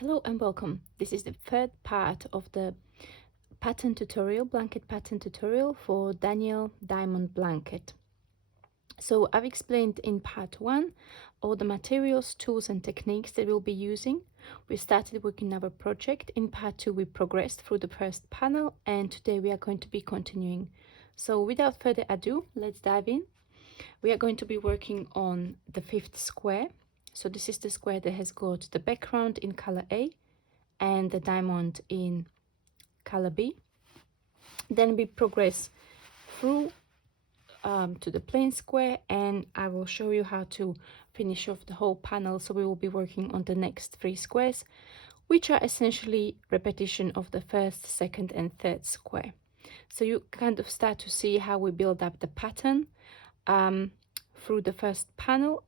Hello and welcome. This is the third part of the pattern tutorial, blanket pattern tutorial for Daniel Diamond Blanket. So I've explained in part 1 all the materials, tools and techniques that we'll be using. We started working on our project. In part 2 we progressed through the first panel and today we are going to be continuing. So without further ado, let's dive in. We are going to be working on the 5th square. So this is the square that has got the background in color A and the diamond in color B. Then we progress through to the plain square, and I will show you how to finish off the whole panel. So we will be working on the next 3 squares, which are essentially repetition of the first, second and third square. So you kind of start to see how we build up the pattern through the first panel,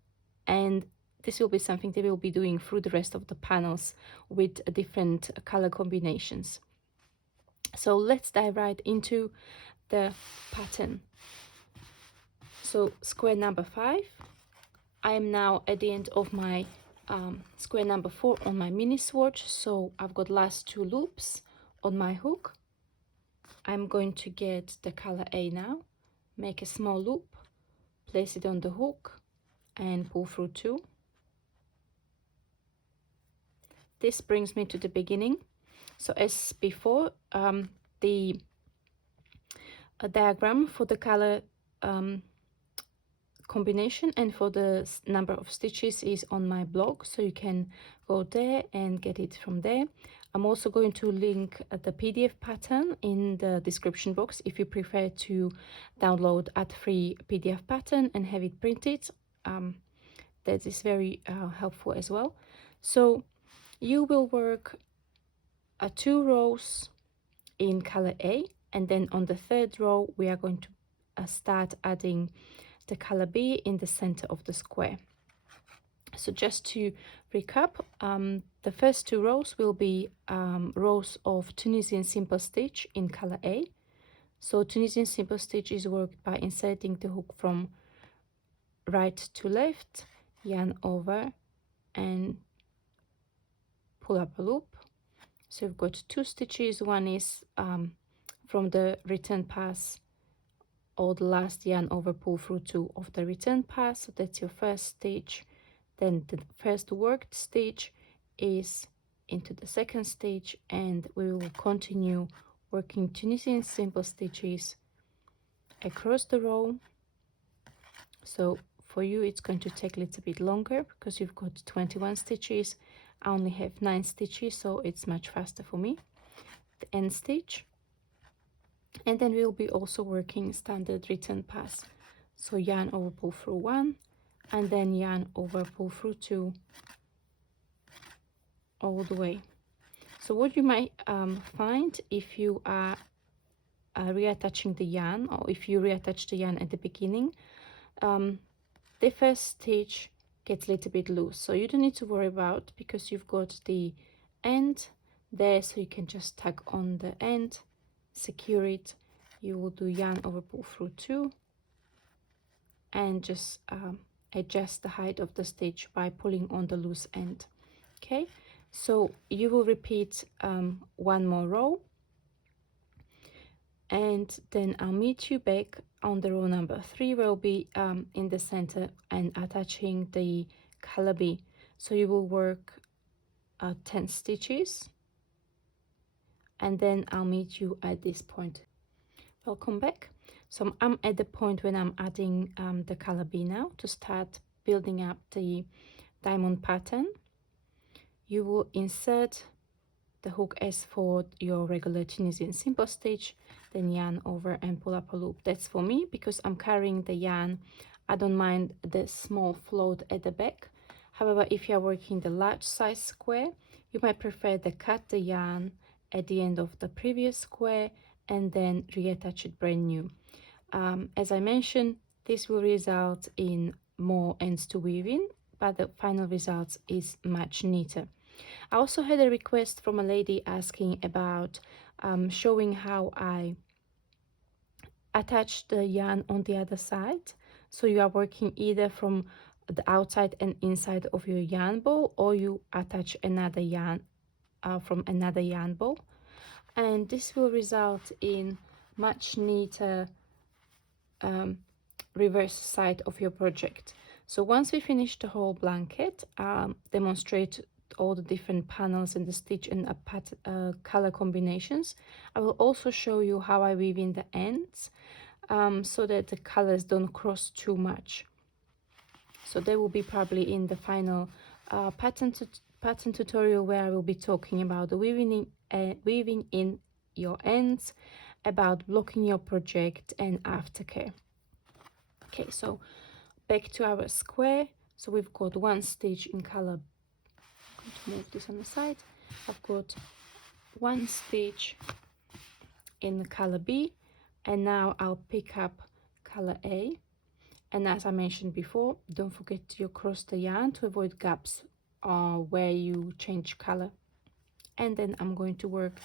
and this will be something that we'll be doing through the rest of the panels with different color combinations. So let's dive right into the pattern. So square number 5, I am now at the end of my square number 4 on my mini swatch. So I've got last 2 loops on my hook. I'm going to get the color A now, make a small loop, place it on the hook and pull through 2. This brings me to the beginning. So as before, the diagram for the color combination and for the number of stitches is on my blog, so you can go there and get it from there. I'm also going to link the PDF pattern in the description box if you prefer to download a free PDF pattern and have it printed. That is very helpful as well. So you will work 2 rows in color A, and then on the 3rd row we are going to start adding the color B in the center of the square. So just to recap, the first 2 rows will be rows of Tunisian Simple stitch in color A. So Tunisian Simple stitch is worked by inserting the hook from right to left, yarn over and pull up a loop. So we've got 2 stitches. One is from the return pass or the last yarn over, pull through 2 of the return pass. So that's your first stitch. Then the first worked stitch is into the second stitch, and we will continue working Tunisian Simple stitches across the row. So for you it's going to take a little bit longer because you've got 21 stitches. I only have 9 stitches, so it's much faster for me. The end stitch, and then we'll be also working standard return pass. So yarn over, pull through 1, and then yarn over, pull through 2 all the way. So what you might find if you are reattaching the yarn, or if you reattach the yarn at the beginning, the first stitch gets a little bit loose, so you don't need to worry about, because you've got the end there, so you can just tug on the end, secure it. You will do yarn over, pull through 2 and just adjust the height of the stitch by pulling on the loose end. Okay, so you will repeat 1 more row, and then I'll meet you back on the row number 3. Will be in the center and attaching the color B. So you will work 10 stitches, and then I'll meet you at this point. Welcome back. So I'm at the point when I'm adding the color B now to start building up the diamond pattern. You will insert the hook as for your regular Tunisian Simple stitch, then yarn over and pull up a loop. That's for me because I'm carrying the yarn. I don't mind the small float at the back. However, if you're working the large size square, you might prefer to cut the yarn at the end of the previous square and then reattach it brand new. As I mentioned, this will result in more ends to weave in, but the final result is much neater. I also had a request from a lady asking about showing how I attach the yarn on the other side. So you are working either from the outside and inside of your yarn ball, or you attach another yarn from another yarn ball, and this will result in much neater reverse side of your project. So once we finish the whole blanket, demonstrate all the different panels and the stitch and color combinations, I will also show you how I weave in the ends so that the colors don't cross too much. So they will be probably in the final pattern tutorial, where I will be talking about the weaving in your ends, about blocking your project, and aftercare. Okay, so back to our square. So we've got one stitch in color. I'm going to move this on the side. I've got one stitch in color B, and now I'll pick up color A. And as I mentioned before, don't forget to cross the yarn to avoid gaps where you change color. And then I'm going to work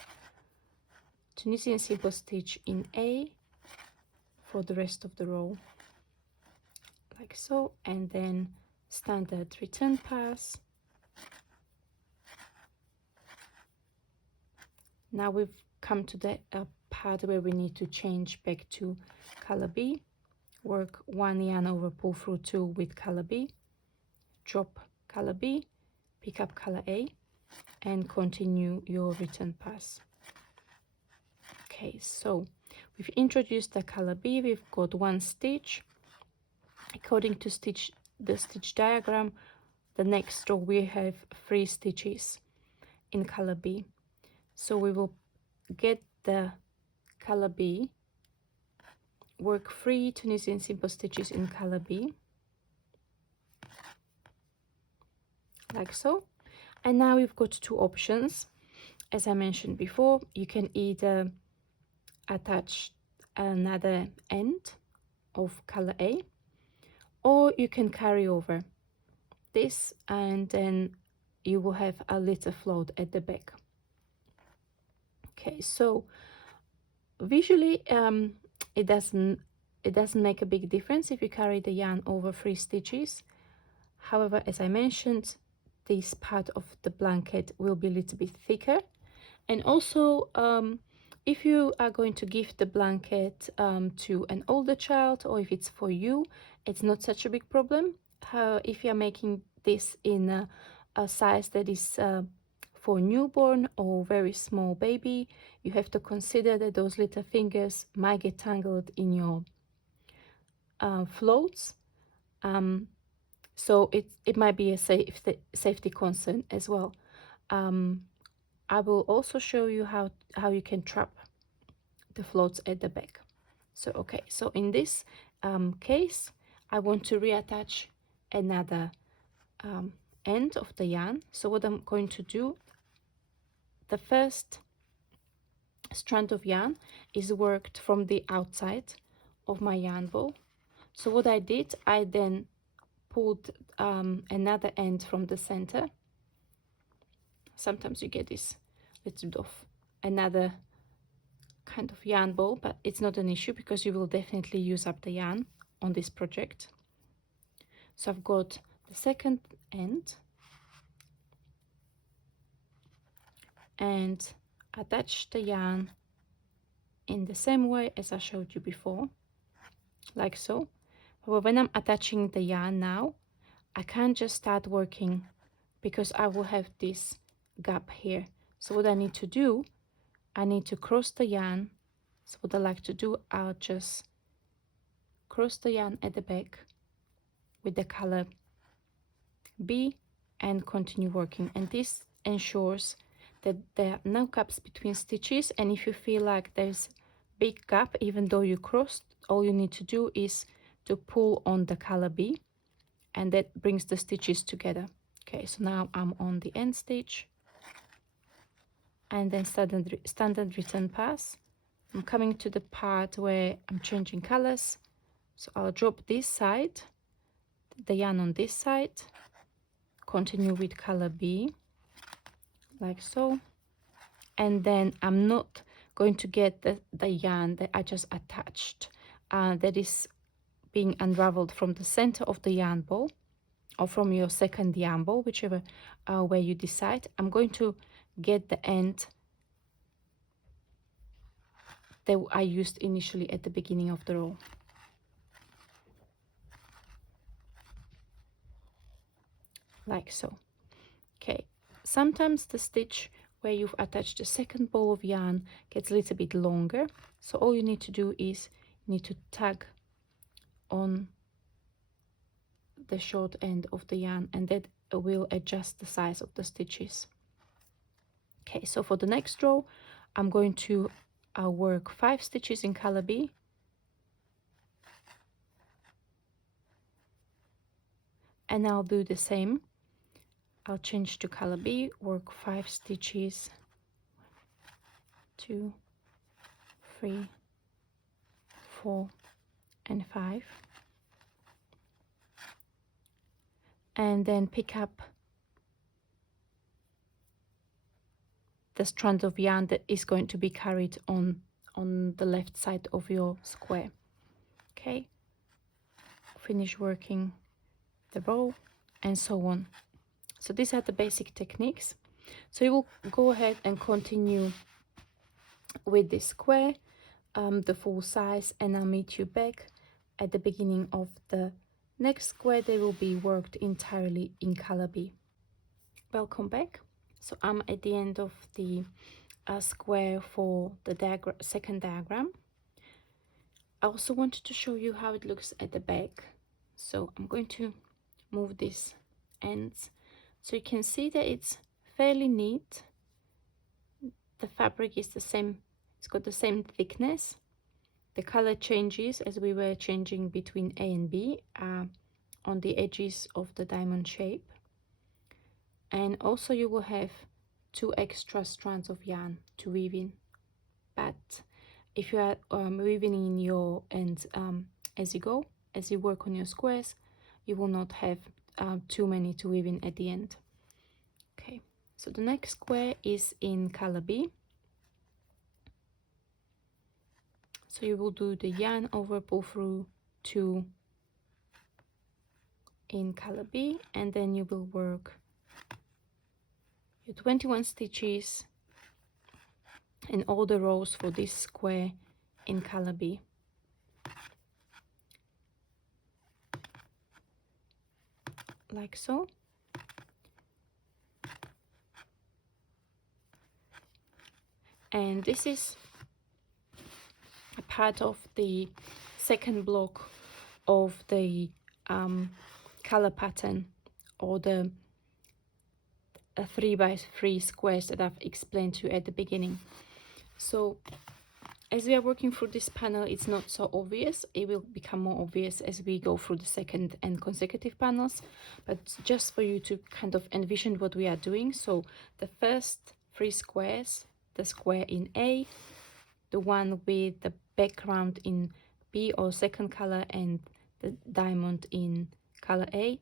Tunisian simple stitch in A for the rest of the row, like so, and then standard return pass. Now we've come to the part where we need to change back to color B. Work one yarn over, pull through two with color B, drop color B, pick up color A, and continue your return pass. Okay, so we've introduced the color B. We've got one stitch. According to the stitch diagram, the next row we have 3 stitches in color B. So we will get the color B, work 3 Tunisian simple stitches in color B, like so. And now we've got 2 options. As I mentioned before, you can either attach another end of color A, or you can carry over this, and then you will have a little float at the back. Okay, so visually it doesn't make a big difference if you carry the yarn over 3 stitches. However, as I mentioned, this part of the blanket will be a little bit thicker, and also if you are going to give the blanket to an older child, or if it's for you, it's not such a big problem. If you're making this in a size that is for newborn or very small baby, you have to consider that those little fingers might get tangled in your floats. So it might be a safety concern as well. I will also show you how you can trap the floats at the back. So okay, so in this case, I want to reattach another end of the yarn. So what I'm going to do, the first strand of yarn is worked from the outside of my yarn ball. So what I did, I then pulled another end from the center. Sometimes you get this little bit of another kind of yarn ball, but it's not an issue because you will definitely use up the yarn on this project. So I've got the second end and attach the yarn in the same way as I showed you before, like so. However, when I'm attaching the yarn now, I can't just start working because I will have this gap here. So what I need to do, I need to cross the yarn. So what I like to do, I'll just cross the yarn at the back with the color B and continue working. And this ensures that there are no gaps between stitches, and if you feel like there's big gap even though you crossed, all you need to do is to pull on the color B, and that brings the stitches together. Okay, so now I'm on the end stitch, and then standard return pass. I'm coming to the part where I'm changing colors, so I'll drop this side, the yarn on this side, continue with color B, like so, and then I'm not going to get the yarn that I just attached, that is being unraveled from the center of the yarn ball or from your second yarn ball, whichever way you decide. I'm going to get the end that I used initially at the beginning of the row. Like so. Okay, sometimes the stitch where you've attached the second ball of yarn gets a little bit longer, so all you need to do is you need to tug on the short end of the yarn, and that will adjust the size of the stitches. Okay, so for the next row I'm going to work 5 stitches in color B, and I'll do the same. I'll change to color B, work 5 stitches, 2, 3, 4 and 5, and then pick up the strand of yarn that is going to be carried on the left side of your square. Okay, finish working the row and so on. So these are the basic techniques. So you will go ahead and continue with this square, the full size, and I'll meet you back at the beginning of the next square. They will be worked entirely in color B. Welcome back. So I'm at the end of the square for the second diagram. I also wanted to show you how it looks at the back. So I'm going to move these ends so you can see that it's fairly neat. The fabric is the same, it's got the same thickness. The color changes as we were changing between A and B on the edges of the diamond shape. And also you will have 2 extra strands of yarn to weave in, but if you are weaving in your ends as you go, as you work on your squares, you will not have too many to weave in at the end. Okay, so the next square is in color B. So you will do the yarn over pull through 2 in color B, and then you will work your 21 stitches in all the rows for this square in color B. Like so. And this is a part of the second block of the color pattern, or the 3x3 squares that I've explained to you at the beginning. So as we are working through this panel, it's not so obvious. It will become more obvious as we go through the second and consecutive panels, but just for you to kind of envision what we are doing. So the first 3 squares, the square in A, the one with the background in B or second color, and the diamond in color A,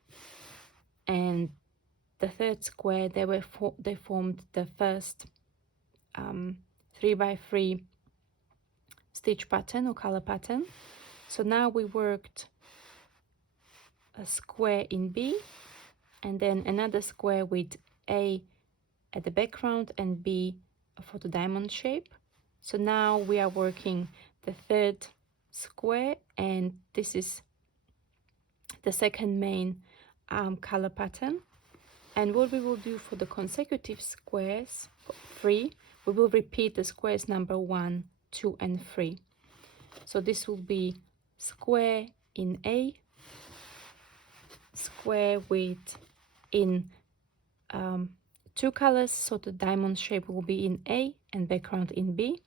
and the third square, they formed the first 3x3 stitch pattern or color pattern. So now we worked a square in B, and then another square with A at the background and B for the diamond shape. So now we are working the third square, and this is the second main color pattern. And what we will do for the consecutive squares, 3, we will repeat the squares number 1, 2 and 3. So this will be square in A, square with in 2 colors, so the diamond shape will be in A and background in B,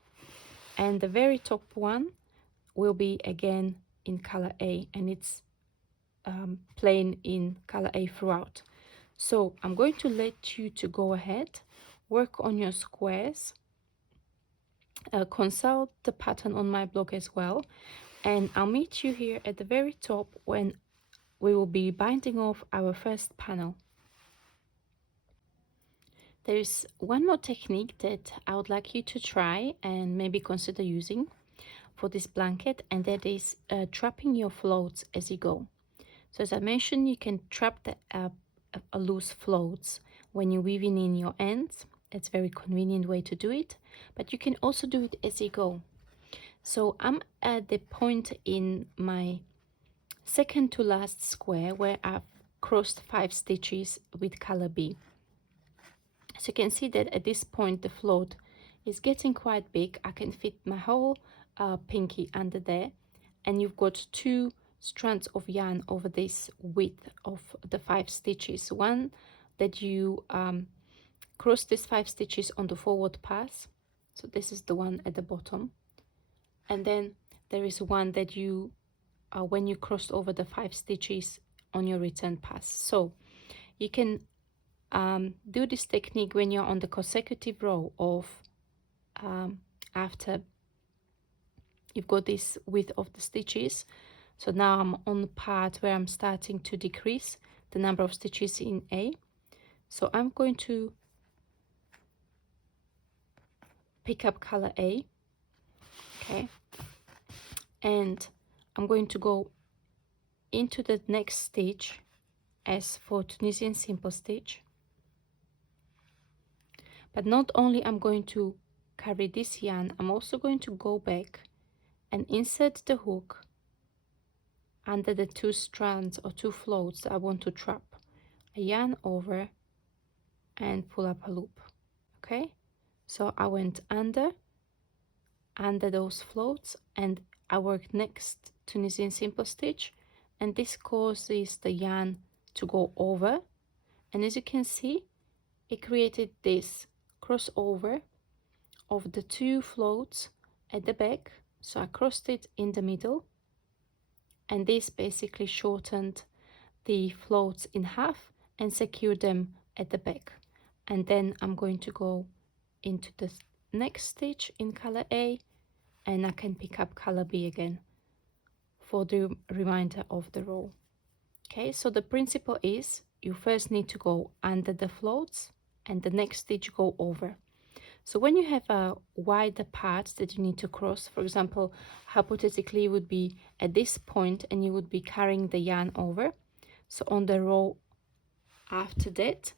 and the very top one will be again in color A, and it's plain in color A throughout. So I'm going to let you to go ahead, work on your squares, consult the pattern on my blog as well, and I'll meet you here at the very top when we will be binding off our first panel. There is one more technique that I would like you to try and maybe consider using for this blanket, and that is trapping your floats as you go. So as I mentioned, you can trap the loose floats when you're weaving in your ends. It's a very convenient way to do it, but you can also do it as you go. So I'm at the point in my second to last square where I've crossed 5 stitches with color B. So you can see that at this point the float is getting quite big. I can fit my whole pinky under there, and you've got 2 strands of yarn over this width of the 5 stitches. One that you cross these 5 stitches on the forward pass, so this is the one at the bottom, and then there is one that you when you crossed over the 5 stitches on your return pass. So you can do this technique when you're on the consecutive row of after you've got this width of the stitches. So now I'm on the part where I'm starting to decrease the number of stitches in A. So I'm going to pick up color A, okay, and I'm going to go into the next stitch as for Tunisian simple stitch. But not only I'm going to carry this yarn, I'm also going to go back and insert the hook under the 2 strands or 2 floats that I want to trap, a yarn over and pull up a loop. Okay, so I went under those floats and I worked next Tunisian simple stitch, and this causes the yarn to go over, and as you can see it created this crossover of the 2 floats at the back. So I crossed it in the middle, and this basically shortened the floats in half and secured them at the back. And then I'm going to go into the next stitch in color A, and I can pick up color B again for the remainder of the row. Okay, so the principle is you first need to go under the floats and the next stitch go over. So when you have a wider part that you need to cross, for example, hypothetically would be at this point and you would be carrying the yarn over. So on the row after that,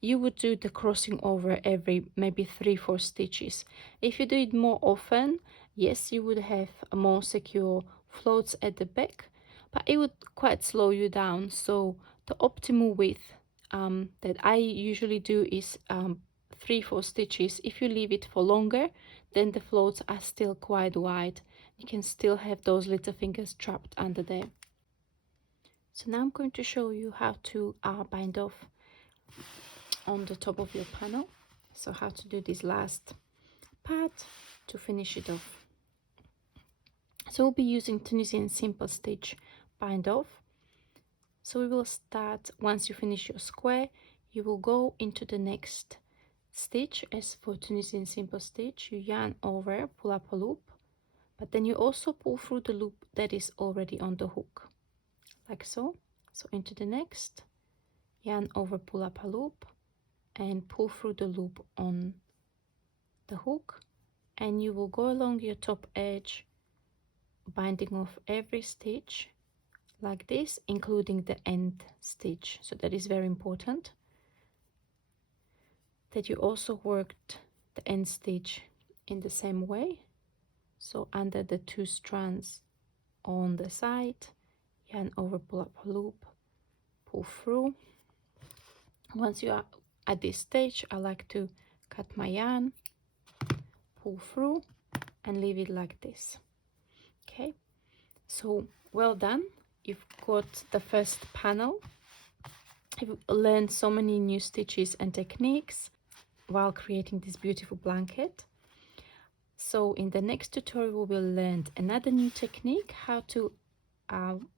you would do the crossing over every maybe 3-4 stitches. If you do it more often, yes, you would have a more secure floats at the back, but it would quite slow you down. So the optimal width that I usually do is 3-4 stitches. If you leave it for longer, then the floats are still quite wide. You can still have those little fingers trapped under there. So now I'm going to show you how to bind off on the top of your panel. So how to do this last part to finish it off. So we'll be using Tunisian simple stitch bind off. So we will start, once you finish your square, you will go into the next stitch as for Tunisian simple stitch. You yarn over, pull up a loop, but then you also pull through the loop that is already on the hook, like so. So into the next, yarn over, pull up a loop, and pull through the loop on the hook, and you will go along your top edge, binding off every stitch like this, including the end stitch. So that is very important that you also worked the end stitch in the same way. So under the 2 strands on the side, yarn over, pull up a loop, pull through. Once you are at this stage, I like to cut my yarn, pull through, and leave it like this. Okay, so well done. You've got the first panel. You've learned so many new stitches and techniques while creating this beautiful blanket. So in the next tutorial we will learn another new technique, how to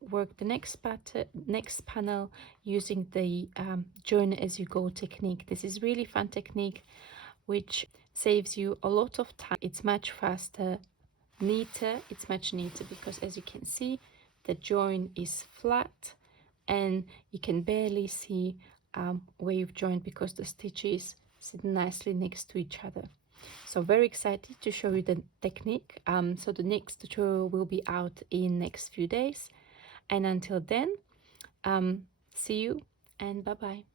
work the next panel using the join as you go technique. This is really fun technique which saves you a lot of time. It's much faster, neater. It's much neater because, as you can see, the join is flat and you can barely see where you've joined because the stitches sit nicely next to each other. So very excited to show you the technique. So the next tutorial will be out in next few days, and until then, see you and bye bye.